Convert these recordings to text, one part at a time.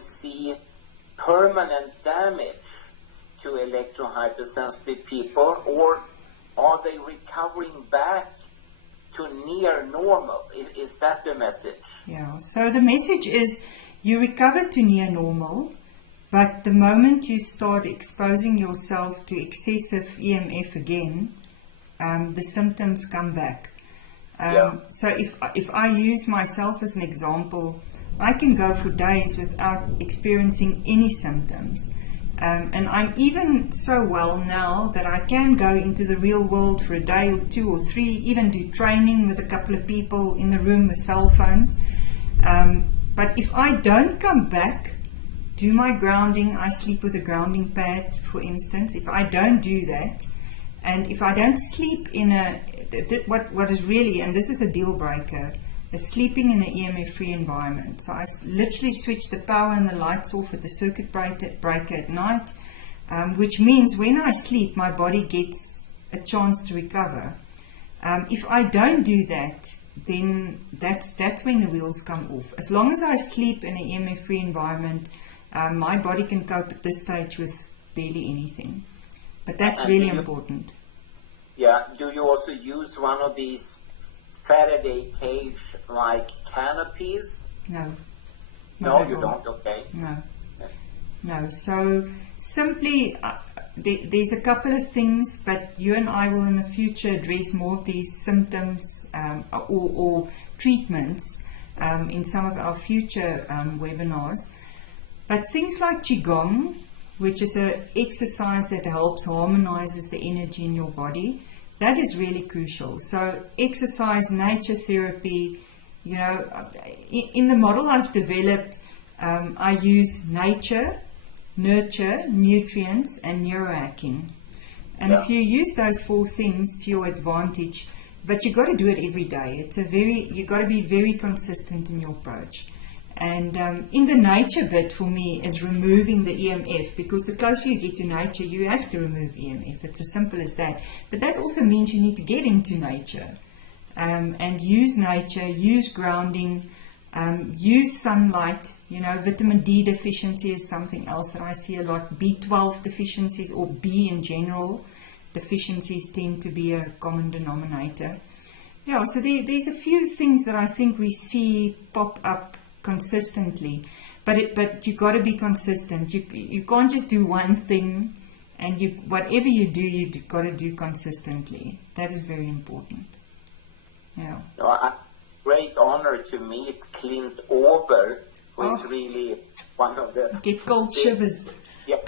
see permanent damage to electrohypersensitive people, or are they recovering back to near normal? Is that the message? Yeah, so the message is you recover to near normal, but the moment you start exposing yourself to excessive EMF again, the symptoms come back. So if I use myself as an example, I can go for days without experiencing any symptoms. And I'm even so well now that I can go into the real world for a day or 2 or 3, even do training with a couple of people in the room with cell phones. But if I don't come back, do my grounding, I sleep with a grounding pad, for instance. If I don't do that, and if I don't sleep in what is really, and this is a deal breaker, is sleeping in an EMF-free environment. So I literally switch the power and the lights off at the circuit breaker at night, which means when I sleep, my body gets a chance to recover. If I don't do that, then that's when the wheels come off. As long as I sleep in an EMF-free environment, my body can cope at this stage with barely anything. But that's really important. Yeah, do you also use one of these Faraday cage-like canopies? No. No, you don't? Okay. No. So simply, there's a couple of things, but you and I will in the future address more of these symptoms or treatments in some of our future webinars. But things like Qigong, which is an exercise that helps harmonizes the energy in your body, that is really crucial. So exercise, nature therapy, you know, in the model I've developed, I use nature, nurture, nutrients, and neurohacking. And if you use those 4 things to your advantage, but you've got to do it every day. You've got to be very consistent in your approach. And in the nature bit for me is removing the EMF, because the closer you get to nature, you have to remove EMF. It's as simple as that. But that also means you need to get into nature and use nature, use grounding, use sunlight. You know, vitamin D deficiency is something else that I see a lot. B12 deficiencies, or B in general deficiencies, tend to be a common denominator. Yeah, so there's a few things that I think we see pop up consistently, but you got to be consistent. You can't just do one thing, and whatever you do, you got to do consistently. That is very important. Yeah. Great honor to meet Clint Ober, who is really one of the get cold shivers. Yeah.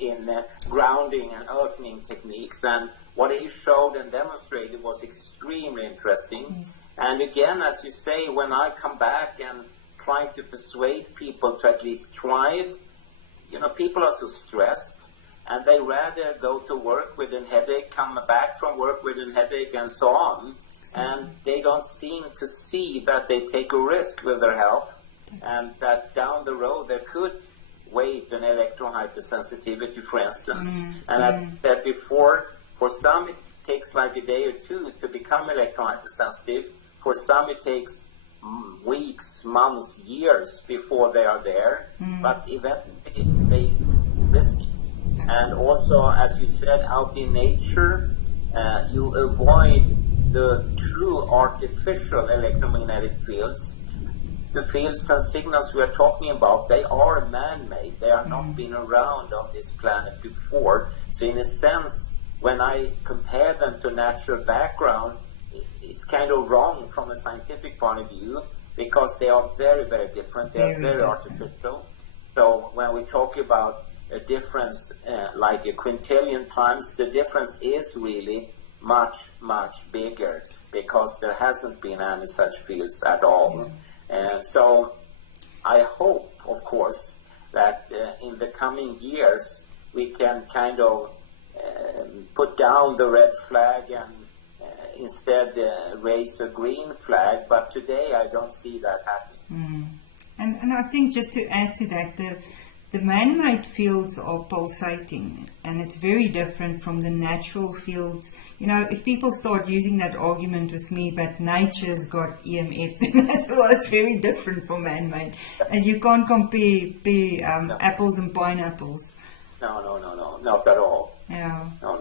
in grounding and earthing techniques, and what he showed and demonstrated was extremely interesting. Yes. And again, as you say, when I come back and try to persuade people to at least try it, you know, people are so stressed, and they rather go to work with a headache, come back from work with a headache, and so on. Exactly. And they don't seem to see that they take a risk with their health, and that down the road there could wait an electrohypersensitivity, for instance. And I said before, for some it takes like a day or 2 to become electrohypersensitive. For some it takes weeks, months, years before they are there. But eventually they risk it. And also, as you said, out in nature, you avoid the true artificial electromagnetic fields. The fields and signals we are talking about, they are man-made. They are not been around on this planet before. So in a sense, when I compare them to natural background, it's kind of wrong from a scientific point of view, because they are very, very different. They are very artificial. So when we talk about a difference like a quintillion times, the difference is really much, much bigger, because there hasn't been any such fields at all. And so I hope, of course, that in the coming years we can kind of put down the red flag and instead raise a green flag. But today I don't see that happening. And I think, just to add to that, the man-made fields are pulsating, and it's very different from the natural fields. You know, if people start using that argument with me, but nature's got EMF, then I say, well, it's very different from man-made. And you can't compare No. apples and pineapples. No, not at all. Yeah. No.